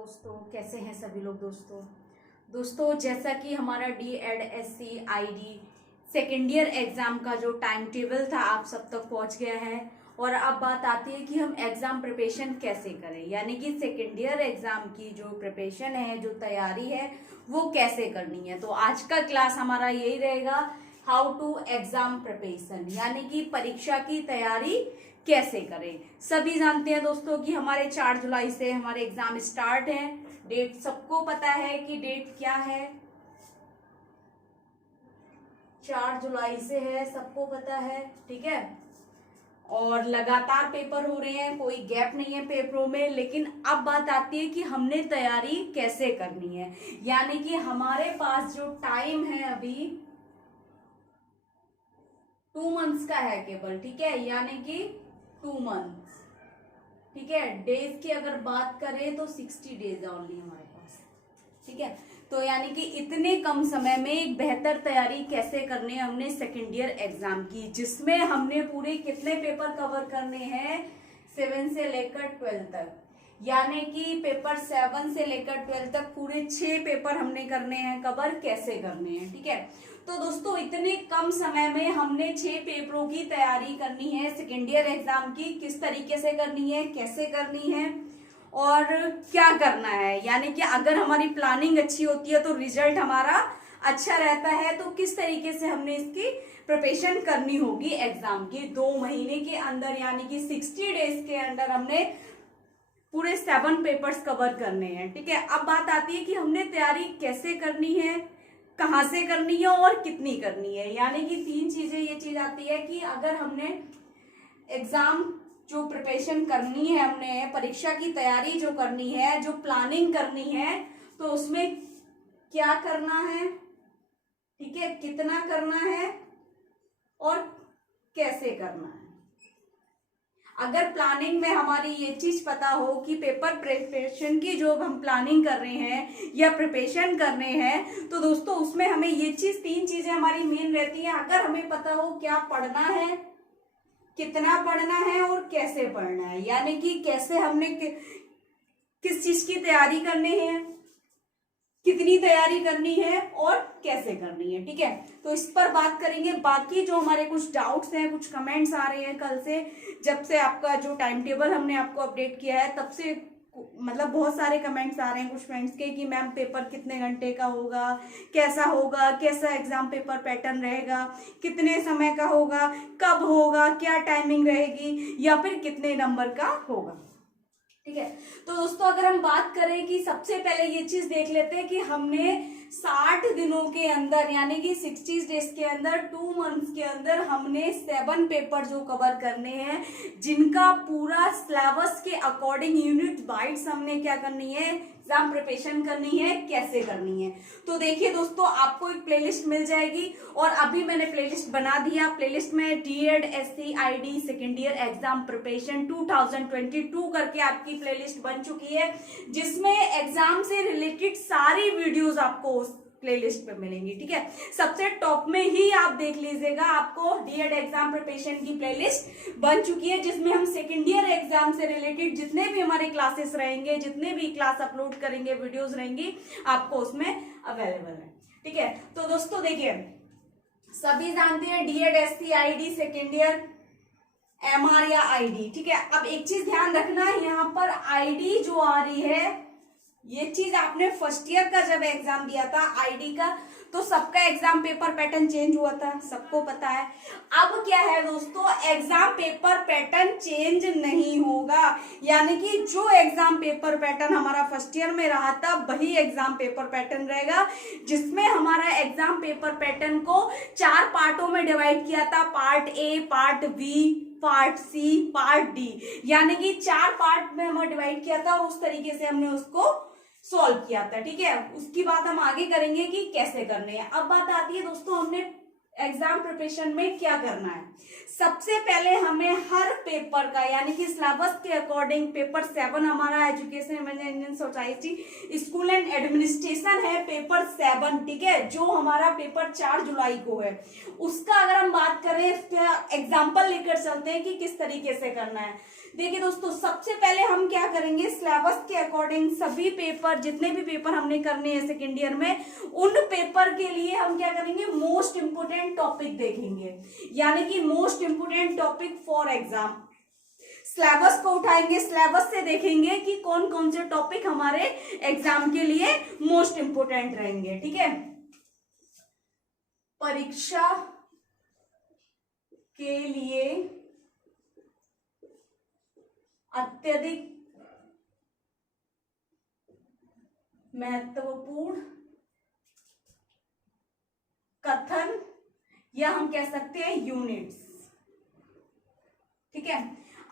दोस्तों कैसे हैं सभी लोग। दोस्तों जैसा कि हमारा DED SC ID second year exam का जो टाइम टेबल था आप सब तक पहुंच गया है। और अब बात आती है कि हम एग्जाम प्रिपरेशन कैसे करें, यानी कि सेकेंड ईयर एग्जाम की जो प्रिपरेशन है, जो तैयारी है, वो कैसे करनी है। तो आज का क्लास हमारा यही रहेगा, हाउ टू एग्जाम प्रिपरेशन, यानी कि परीक्षा की तैयारी कैसे करें। सभी जानते हैं दोस्तों कि हमारे 4 जुलाई से हमारे एग्जाम स्टार्ट हैं। डेट सबको पता है कि डेट क्या है, 4 जुलाई से है, सबको पता है, ठीक है। और लगातार पेपर हो रहे हैं, कोई गैप नहीं है पेपरों में। लेकिन अब बात आती है कि हमने तैयारी कैसे करनी है, यानी कि हमारे पास जो टाइम है अभी 2 मंथ्स का है केवल, ठीक है, यानी कि 2 मंथ्स, ठीक है। डेज की अगर बात करें तो 60 डेज ओनली हमारे पास, ठीक है। तो यानी कि इतने कम समय में एक बेहतर तैयारी कैसे करनी है हमने सेकेंड ईयर एग्जाम की, जिसमें हमने पूरे कितने पेपर कवर करने हैं, 7 से लेकर 12 तक, यानी कि पेपर 7 से लेकर 12 तक पूरे 6 पेपर हमने करने हैं कवर, कैसे करने हैं, ठीक है। तो दोस्तों इतने कम समय में हमने 6 पेपरों की तैयारी करनी है सेकेंड ईयर एग्जाम की, किस तरीके से करनी है, कैसे करनी है और क्या करना है। यानी कि अगर हमारी प्लानिंग अच्छी होती है तो रिजल्ट हमारा अच्छा रहता है। तो किस तरीके से हमने इसकी प्रिपरेशन करनी होगी एग्जाम की 2 महीने के अंदर, यानी कि 60 डेज के अंदर हमने पूरे 7 पेपर्स कवर करने हैं, ठीक है। अब बात आती है कि हमने तैयारी कैसे करनी है, कहाँ से करनी है और कितनी करनी है। यानी कि 3 चीजें ये चीज आती है कि अगर हमने एग्जाम जो प्रिपरेशन करनी है, हमने परीक्षा की तैयारी जो करनी है, जो प्लानिंग करनी है, तो उसमें क्या करना है, ठीक है, कितना करना है और कैसे करना है। अगर प्लानिंग में हमारी ये चीज पता हो कि पेपर प्रिपरेशन की जो हम प्लानिंग कर रहे हैं या प्रिपरेशन कर रहे हैं, तो दोस्तों उसमें हमें ये चीज 3 चीजें हमारी मेन रहती हैं। अगर हमें पता हो क्या पढ़ना है, कितना पढ़ना है और कैसे पढ़ना है, यानी कि कैसे हमने किस चीज की तैयारी करनी है, कितनी तैयारी करनी है और कैसे करनी है, ठीक है। तो इस पर बात करेंगे। बाकी जो हमारे कुछ डाउट्स हैं, कुछ कमेंट्स आ रहे हैं कल से, जब से आपका जो टाइम टेबल हमने आपको अपडेट किया है तब से, मतलब बहुत सारे कमेंट्स आ रहे हैं कुछ फ्रेंड्स के कि मैम पेपर कितने घंटे का होगा, कैसा होगा, कैसा एग्जाम पेपर पैटर्न रहेगा, कितने समय का होगा, कब होगा, क्या टाइमिंग रहेगी, या फिर कितने नंबर का होगा, ठीक है। तो दोस्तों अगर हम बात करें कि सबसे पहले ये चीज देख लेते हैं कि हमने 60 दिनों के अंदर, यानी कि 60 डेज के अंदर, 2 मंथ्स के अंदर हमने 7 पेपर जो कवर करने हैं, जिनका पूरा सिलेबस के अकॉर्डिंग यूनिट वाइज हमने क्या करनी है, एग्जाम प्रिपरेशन करनी है, कैसे करनी है। तो देखिए दोस्तों आपको एक प्लेलिस्ट मिल जाएगी, और अभी मैंने प्लेलिस्ट बना दिया। प्लेलिस्ट में DED SC ID second year exam preparation 2022 करके आपकी प्लेलिस्ट बन चुकी है, जिसमें एग्जाम से रिलेटेड सारी वीडियोस आपको उस प्लेलिस्ट पे मिलेंगी, ठीक है। सबसे टॉप में ही आप देख लीजिएगा, आपको DED एग्जाम प्रिपरेशन की प्लेलिस्ट बन चुकी है, जिसमें हम सेकेंड ईयर एग्जाम से रिलेटेड जितने भी हमारे क्लासेस रहेंगे, जितने भी क्लास अपलोड करेंगे, वीडियोस रहेंगी, आपको उसमें अवेलेबल है, ठीक है। तो दोस्तों देखिए सभी जानते हैं DED SC ID second year MR या ID, ठीक है। अब एक चीज ध्यान रखना है, यहाँ पर ID जो आ रही है, ये चीज आपने फर्स्ट ईयर का जब एग्जाम दिया था ID का, तो सबका एग्जाम पेपर पैटर्न चेंज हुआ था, सबको पता है। अब क्या है दोस्तों, एग्जाम पेपर पैटर्न चेंज नहीं होगा, यानी कि जो एग्जाम पेपर पैटर्न हमारा फर्स्ट ईयर में रहा था वही एग्जाम पेपर पैटर्न रहेगा, जिसमें हमारा एग्जाम पेपर पैटर्न को 4 पार्टों में डिवाइड किया था, part A, part B, part C, part D, यानी कि 4 पार्ट में हमने डिवाइड किया था, उस तरीके से हमने उसको सॉल्व किया था, ठीक है। उसकी बात हम आगे करेंगे कि कैसे करने हैं। अब बात आती है दोस्तों हमने एग्जाम प्रिपरेशन में क्या करना है। सबसे पहले हमें हर पेपर का, यानी कि सिलेबस के अकॉर्डिंग, पेपर 7 हमारा education management society school and administration है, पेपर 7, ठीक है, जो हमारा पेपर 4 जुलाई को है। उसका अगर हम बात करें, एग्जाम्पल लेकर चलते हैं कि किस तरीके से करना है। देखिए दोस्तों, सबसे पहले हम क्या करेंगे, सिलेबस के अकॉर्डिंग सभी पेपर, जितने भी पेपर हमने करने हैं सेकेंड ईयर में, उन पेपर के लिए हम क्या करेंगे, मोस्ट इंपोर्टेंट टॉपिक देखेंगे, यानी कि most important topic for exam. Syllabus को उठाएंगे, सिलेबस से देखेंगे कि कौन कौन से टॉपिक हमारे एग्जाम के लिए मोस्ट इंपोर्टेंट रहेंगे। ठीक है, परीक्षा के लिए अत्यधिक महत्वपूर्ण कथन, या हम कह सकते हैं यूनिट्स। ठीक है,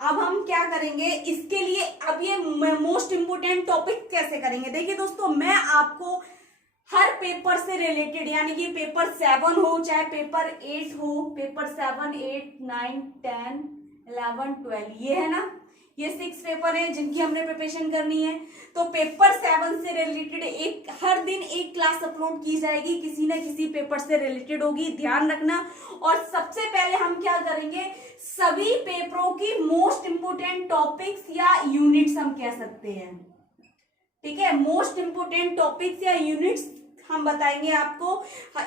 अब हम क्या करेंगे इसके लिए, अब ये मोस्ट इंपोर्टेंट टॉपिक कैसे करेंगे। देखिए दोस्तों, मैं आपको हर पेपर से रिलेटेड, यानी कि पेपर 7 हो चाहे पेपर 8 हो, पेपर 7, 8, 9, 10, 11, 12, ये है ना, ये 6 पेपर है जिनकी हमने प्रिपरेशन करनी है। तो पेपर 7 से रिलेटेड एक हर दिन एक क्लास अपलोड की जाएगी, किसी ना किसी पेपर से रिलेटेड होगी, ध्यान रखना। और सबसे पहले हम क्या करेंगे, सभी पेपरों की मोस्ट इंपोर्टेंट टॉपिक्स या यूनिट्स हम कह सकते हैं। ठीक है, मोस्ट इंपोर्टेंट टॉपिक्स या यूनिट्स हम बताएंगे आपको।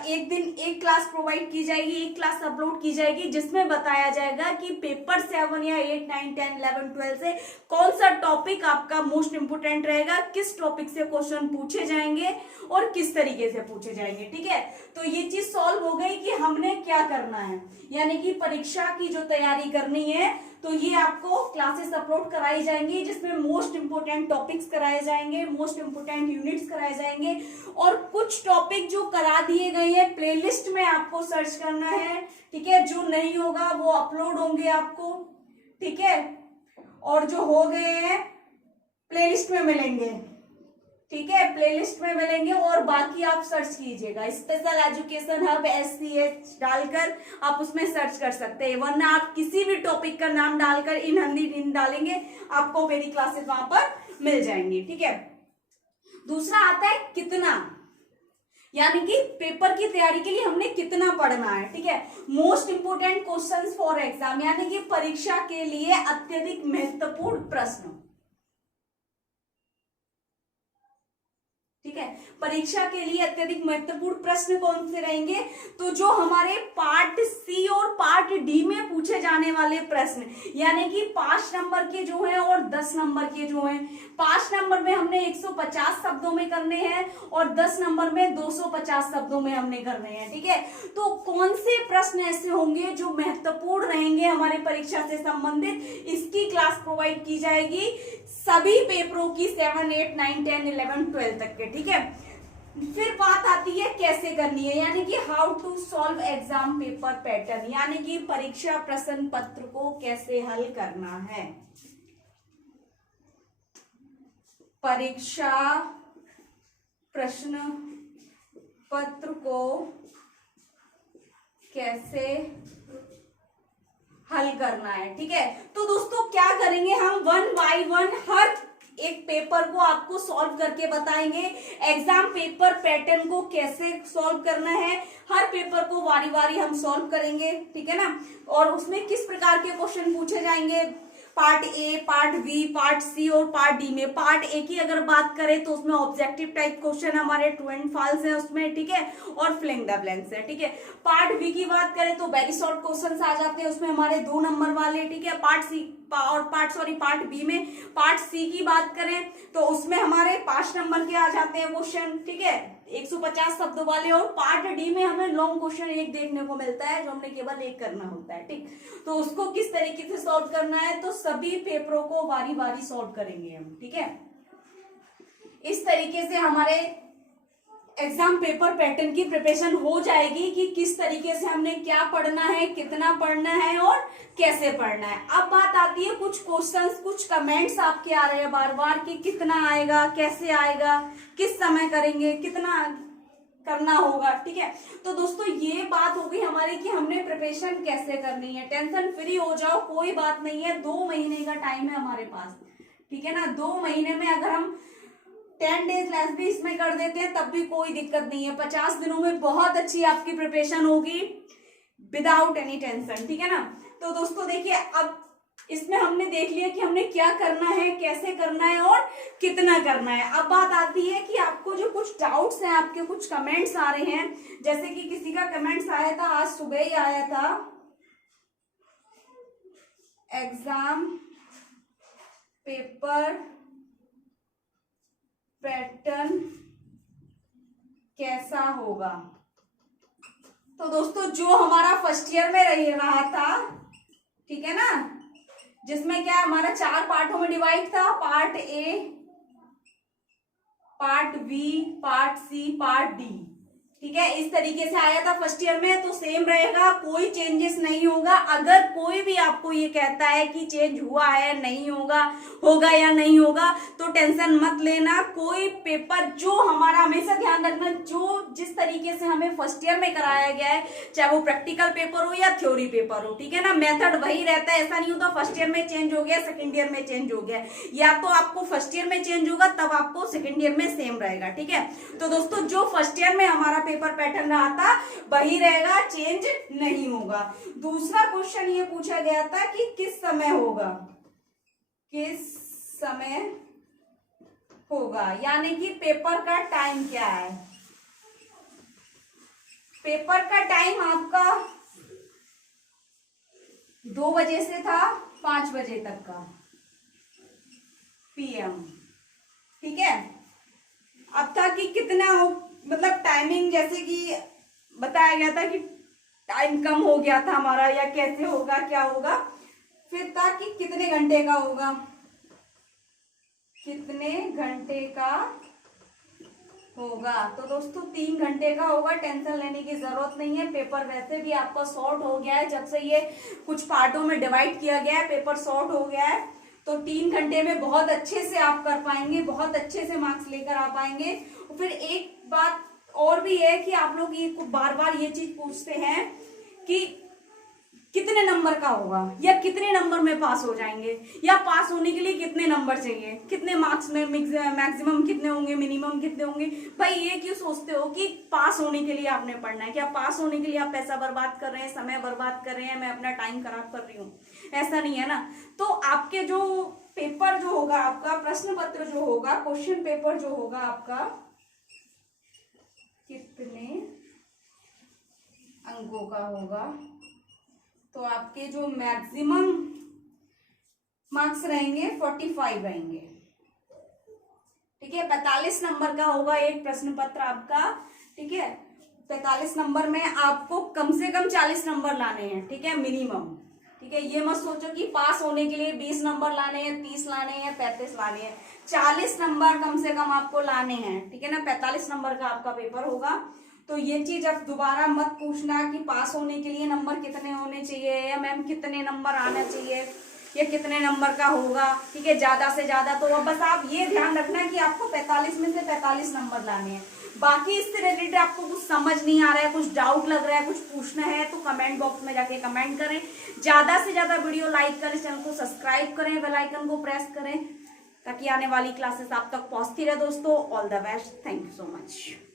एक दिन एक क्लास प्रोवाइड की जाएगी, एक क्लास अपलोड की जाएगी, जिसमें बताया जाएगा कि पेपर 7 या 8, 9, 10, 11, 12 से कौन सा टॉपिक आपका मोस्ट इंपोर्टेंट रहेगा, किस टॉपिक से क्वेश्चन पूछे जाएंगे और किस तरीके से पूछे जाएंगे। ठीक है, तो ये चीज सॉल्व हो गई कि हमने क्या करना है, यानी कि परीक्षा की जो तैयारी करनी है, तो ये आपको क्लासेस अपलोड कराई जाएंगी, जिसमें मोस्ट इंपोर्टेंट टॉपिक्स कराए जाएंगे, मोस्ट इंपोर्टेंट यूनिट्स कराए जाएंगे, और कुछ टॉपिक जो करा दिए गए हैं प्लेलिस्ट में आपको सर्च करना है। ठीक है, जो नहीं होगा वो अपलोड होंगे आपको। ठीक है, और जो हो गए हैं प्लेलिस्ट में मिलेंगे। ठीक है, प्लेलिस्ट में मिलेंगे, और बाकी आप सर्च कीजिएगा, स्पेशल एजुकेशन हब SCH डालकर आप उसमें सर्च कर सकते हैं, वरना आप किसी भी टॉपिक का नाम डालकर इन हिंदी डालेंगे, आपको मेरी क्लासेस वहां पर मिल जाएंगी। ठीक है, दूसरा आता है कितना, यानी कि पेपर की तैयारी के लिए हमने कितना पढ़ना है। ठीक है, most important questions for exam, यानी कि परीक्षा के लिए अत्यधिक महत्वपूर्ण प्रश्न। ठीक है, परीक्षा के लिए अत्यधिक महत्वपूर्ण प्रश्न कौन से रहेंगे, तो जो हमारे पार्ट सी और पार्ट डी में पूछे जाने वाले प्रश्न, यानी कि 5 नंबर के जो हैं और 10 नंबर के जो हैं। 5 नंबर में हमने 150 शब्दों में करने हैं और 10 नंबर में 250 शब्दों में हमने करने हैं। ठीक है, तो कौन से प्रश्न ऐसे होंगे जो महत्वपूर्ण रहेंगे हमारे परीक्षा से संबंधित, इसकी क्लास प्रोवाइड की जाएगी सभी पेपरों की 7, 8, 9, 10, 11, 12 तक के। ठीक है, फिर बात आती है कैसे करनी है, यानी कि how to solve exam paper pattern, यानी कि परीक्षा प्रश्न पत्र को कैसे हल करना है। परीक्षा प्रश्न पत्र को कैसे हल करना है। ठीक है, तो दोस्तों क्या करेंगे हम, 1 by 1 हर एक पेपर को आपको सॉल्व करके बताएंगे। एग्जाम पेपर पैटर्न को कैसे सॉल्व करना है, हर पेपर को वारी वारी हम सॉल्व करेंगे। ठीक है ना, और उसमें किस प्रकार के क्वेश्चन पूछे जाएंगे, part A, part B, part C और पार्ट डी में। पार्ट ए की अगर बात करें तो उसमें ऑब्जेक्टिव टाइप क्वेश्चन हमारे ट्रू एंड फॉल्स है उसमें। ठीक है, और फिलिंग द ब्लैंक्स है। ठीक है, पार्ट बी की बात करें तो वेरी शॉर्ट क्वेश्चंस आ जाते हैं उसमें हमारे 2 नंबर वाले। ठीक है, पार्ट बी में पार्ट सी की बात करें तो उसमें हमारे 5 नंबर के आ जाते हैं क्वेश्चन। ठीक है, 150 शब्दों वाले। और पार्ट डी में हमें लॉन्ग क्वेश्चन एक देखने को मिलता है जो हमने केवल एक करना होता है। ठीक, तो उसको किस तरीके से सॉल्व करना है, तो सभी पेपरों को वारी वारी सॉल्व करेंगे हम। ठीक है, इस तरीके से हमारे एग्जाम पेपर पैटर्न की प्रिपरेशन हो जाएगी कि किस तरीके से हमने क्या पढ़ना है, कितना पढ़ना है और कैसे पढ़ना है। अब बात आती है कुछ क्वेश्चंस, कुछ कमेंट्स आपके आ रहे हैं बार बार कि कितना आएगा, कैसे आएगा, किस समय करेंगे, कितना करना होगा। ठीक है, तो दोस्तों ये बात हो गई हमारी कि हमने प्रिपरेशन कैसे करनी है। टेंशन फ्री हो जाओ, कोई बात नहीं है, 2 महीने का टाइम है हमारे पास। ठीक है ना, 2 महीने में अगर हम 10 डेज लेस भी इसमें कर देते हैं तब भी कोई दिक्कत नहीं है। 50 दिनों में बहुत अच्छी आपकी प्रिपरेशन होगी विदाउट एनी टेंशन। ठीक है ना, तो दोस्तों देखिए अब इसमें हमने देख लिया कि हमने क्या करना है, कैसे करना है और कितना करना है। अब बात आती है कि आपको जो कुछ डाउट्स हैं, आपके कुछ कमेंट्स आ रहे हैं, जैसे कि किसी का कमेंट्स आया था, आज सुबह ही आया था, एग्जाम पेपर पैटर्न कैसा होगा। तो दोस्तों जो हमारा फर्स्ट ईयर में रहा था, ठीक है ना, जिसमें क्या हमारा 4 पार्टों में डिवाइड था, part A, part B, part C, part D, ठीक है, इस तरीके से आया था फर्स्ट ईयर में। तो सेम रहेगा, कोई चेंजेस नहीं होगा। अगर कोई भी आपको ये कहता है कि चेंज हुआ है, नहीं होगा, होगा या नहीं होगा, तो टेंशन मत लेना। कोई पेपर जो हमारा, हमेशा ध्यान रखना, जो जिस तरीके से हमें फर्स्ट ईयर में कराया गया है, चाहे वो प्रैक्टिकल पेपर हो या थ्योरी पेपर हो, ठीक है ना, मेथड वही रहता है। ऐसा नहीं होता फर्स्ट ईयर में चेंज हो गया, सेकेंड ईयर में चेंज हो गया, या तो आपको फर्स्ट ईयर में चेंज होगा तब आपको सेकेंड ईयर में सेम रहेगा, ठीक है। तो दोस्तों जो फर्स्ट ईयर में हमारा पेपर पैटर्न रहा था वही रहेगा, चेंज नहीं होगा। दूसरा क्वेश्चन ये पूछा गया था कि किस समय होगा, किस समय होगा, यानी कि पेपर का टाइम क्या है। पेपर का टाइम आपका 2 बजे से था 5 बजे तक का PM, ठीक है। अब था कि कितना हो, मतलब टाइमिंग, जैसे कि बताया गया था कि टाइम कम हो गया था हमारा, या कैसे होगा, क्या होगा। फिर था कि कितने घंटे का होगा, कितने घंटे का होगा। तो दोस्तों 3 घंटे का होगा, टेंशन लेने की जरूरत नहीं है। पेपर वैसे भी आपका शॉर्ट हो गया है, जब से ये कुछ पार्टों में डिवाइड किया गया है, पेपर शॉर्ट हो गया है। तो 3 घंटे में बहुत अच्छे से आप कर पाएंगे, बहुत अच्छे से मार्क्स लेकर आ पाएंगे। फिर एक बात और भी है कि आप लोग ये बार बार ये चीज पूछते हैं कि कितने नंबर का होगा, या कितने नंबर में पास हो जाएंगे, या पास होने के लिए कितने नंबर चाहिए, कितने मार्क्स में मैक्सिमम कितने होंगे, मिनिमम कितने होंगे। भाई ये क्यों सोचते हो कि पास होने के लिए आपने पढ़ना है, क्या पास होने के लिए आप पैसा बर्बाद कर रहे हैं, समय बर्बाद कर रहे हैं, मैं अपना टाइम खराब कर रही हूँ, ऐसा नहीं है ना। तो आपके जो पेपर जो होगा, आपका प्रश्न पत्र जो होगा, क्वेश्चन पेपर जो होगा आपका, कितने अंकों का होगा। तो आपके जो मैक्सिमम मार्क्स रहेंगे 45 रहेंगे, ठीक है। 45 नंबर का होगा एक प्रश्न पत्र आपका, ठीक है। 45 नंबर में आपको कम से कम 40 नंबर लाने हैं, ठीक है, मिनिमम, ठीक है। ये मत सोचो कि पास होने के लिए 20 नंबर लाने हैं, 30 लाने हैं, 35 लाने हैं, 40 नंबर कम से कम आपको लाने हैं, ठीक है ना। 45 नंबर का आपका पेपर होगा। तो ये चीज अब दोबारा मत पूछना कि पास होने के लिए नंबर कितने होने चाहिए, या मैम कितने नंबर आना चाहिए, या कितने नंबर का होगा, ठीक है, ज्यादा से ज्यादा। तो अब बस आप ये ध्यान रखना कि आपको 45 में से 45 नंबर लाने हैं। बाकी इससे रिलेटेड आपको कुछ समझ नहीं आ रहा है, कुछ डाउट लग रहा है, कुछ पूछना है, तो कमेंट बॉक्स में जाके कमेंट करें। ज्यादा से ज्यादा वीडियो लाइक करें, चैनल को सब्सक्राइब करें, बेल आइकन को प्रेस करें, ताकि आने वाली क्लासेस आप तक पहुंचती रहे। दोस्तों all the best, thank you so much.